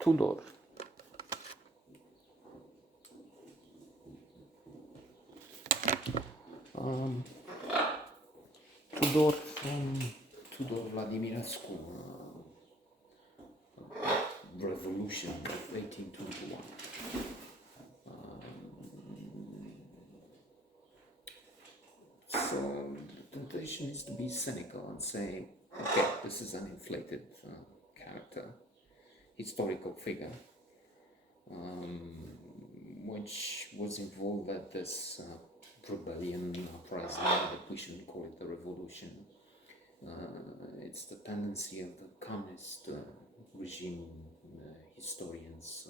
Tudor. Tudor from Tudor Vladimirescu, Revolution of 1821. So the temptation is to be cynical and say, okay, this is an inflated character, historical figure, which was involved at this rebellion, uprising, that we shouldn't call it a revolution. It's the tendency of the communist regime historians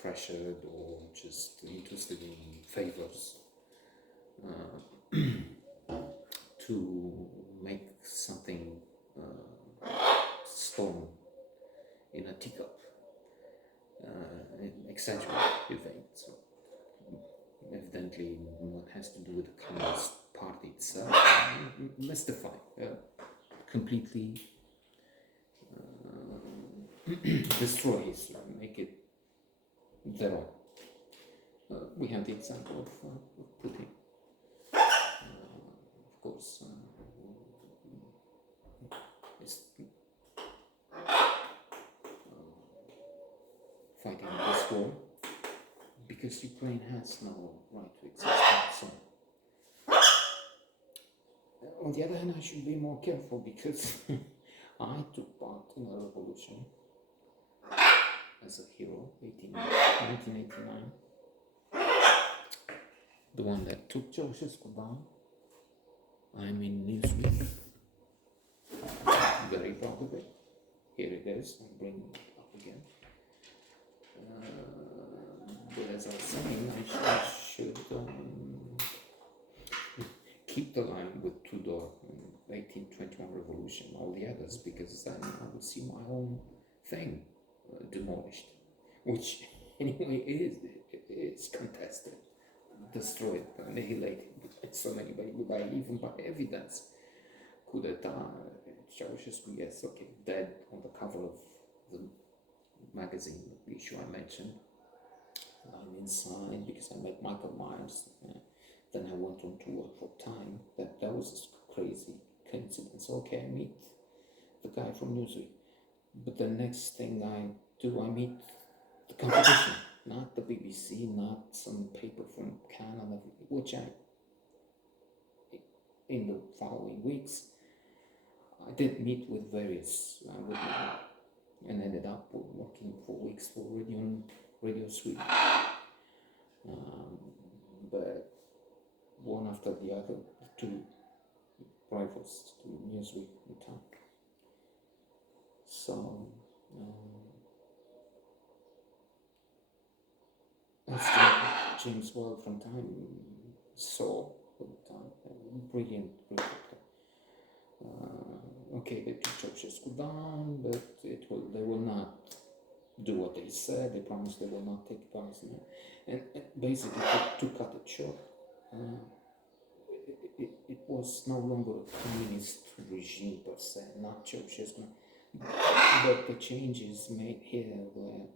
pressured or just interested in favors to make something stone in a teacup, exaggerate event. So evidently what has to do with the Communist Party itself, mystify, completely destroys, make it their own. We have the example of Putin. Of course, is fighting this war because Ukraine has no right to exist. So, on the other hand, I should be more careful because I took part in a revolution as a hero, 1989. The one that took Ceausescu down. I'm in Newsweek. Very proud of it. Here it is. I'm bringing it up again. But as I was saying, I should keep the line with Tudor, 1821 revolution, all the others, because then I would see my own thing demolished, which anyway is contested, destroyed, annihilated by so many, even by evidence. Coup d'etat, Ceausescu, yes, okay, dead on the cover of the magazine, the issue I mentioned. I'm inside because I met Michael Myers. Then I went on tour for Time. That was a crazy coincidence. Okay, I meet the guy from Newsweek. But the next thing I do, I meet the competition, not the BBC, not some paper from Canada, which in the following weeks, I did meet with various women and ended up working for weeks for Radio Sweden. But one after the other, two rivals to Newsweek and Time. So, as James Well from Time saw at the time, brilliant reporter. Okay, they took Ceausescu down, but they will not do what they said. They promised they will not take poison. And basically, to cut it short, it was no longer a communist regime per se, not Ceausescu, but the changes made here were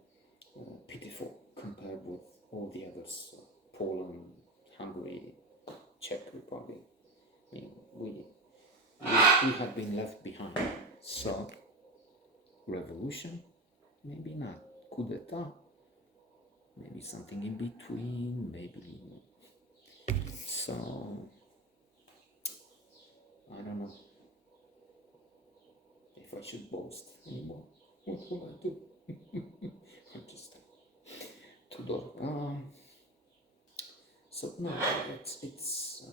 pitiful compared with all the others, Poland, Hungary, Czech Republic. I mean, we had been left behind. So, revolution? Maybe not. Coup d'etat? Maybe something in between, maybe. So, I don't know if I should boast anymore. What will I do? I'm just Tudor. So no, it's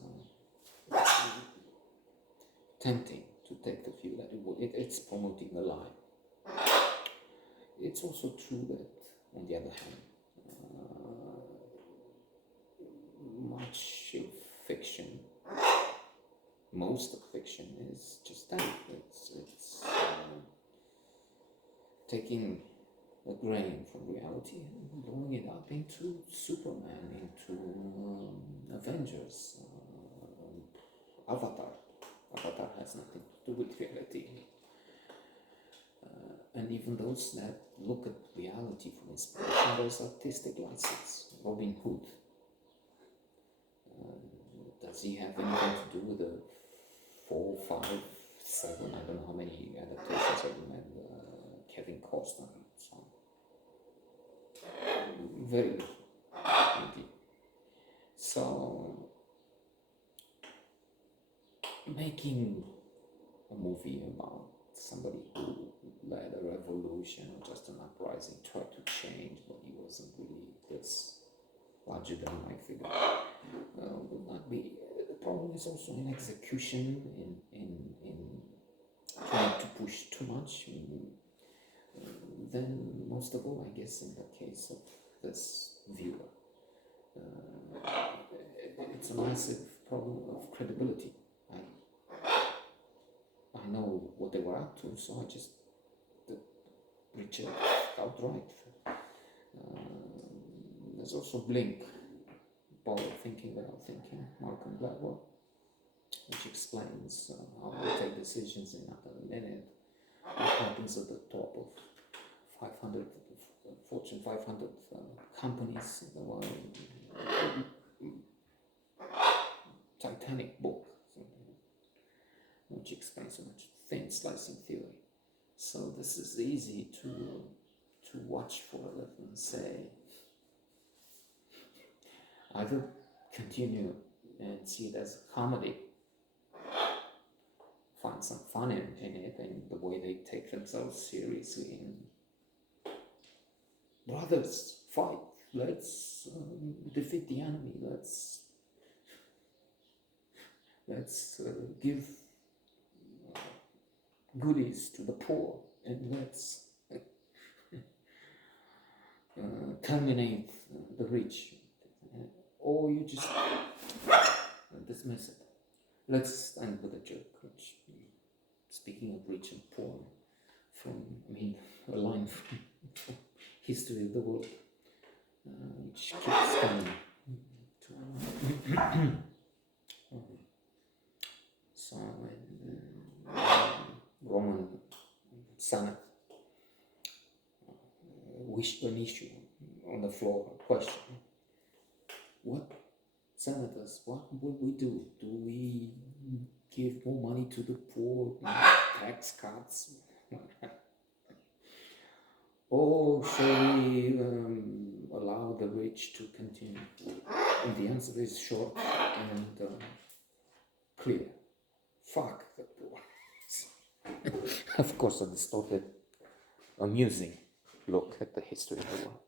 tempting to take the view that it's promoting a lie. It's also true that, on the other hand, much of fiction, most of fiction is just that. It's taking a grain from reality and blowing it up into Superman, into Avengers, Avatar. Avatar has nothing to do with reality. and even those that look at reality for inspiration, there's artistic license. Robin Hood. Does he have anything to do with the 4, 5, 7? I don't know how many adaptations I remember. Kevin Costner and so on. Very little, indeed. So, making a movie about somebody who led a revolution or just an uprising, tried to change, but he wasn't really this larger than life figure, would not be. The problem is also in execution, in trying to push too much. Then, most of all, I guess, in the case of this viewer, it's a massive problem of credibility. I know what they were up to, so I just reject outright. There's also Blink, Bother Thinking Without Thinking, Malcolm Gladwell, which explains how we take decisions in under a minute, what happens at the top of 500 Fortune 500 companies in the world. Titanic book, which explains so much thin slicing theory. So this is easy to watch for a little and say, either continue and see it as a comedy, find some fun in it and the way they take themselves seriously, and brothers, fight, let's defeat the enemy, let's give goodies to the poor, and let's terminate the rich, or you just dismiss it. Let's end with a joke, which, speaking of rich and poor, a line from History of the World, which keeps coming to so Roman Senate wished an issue on the floor, question: what, senators, what would we do? Do we give more money to the poor, tax cuts, or shall we allow the rich to continue? And the answer is short and clear: fuck the poor. Of course, a distorted, amusing look at the history of the world.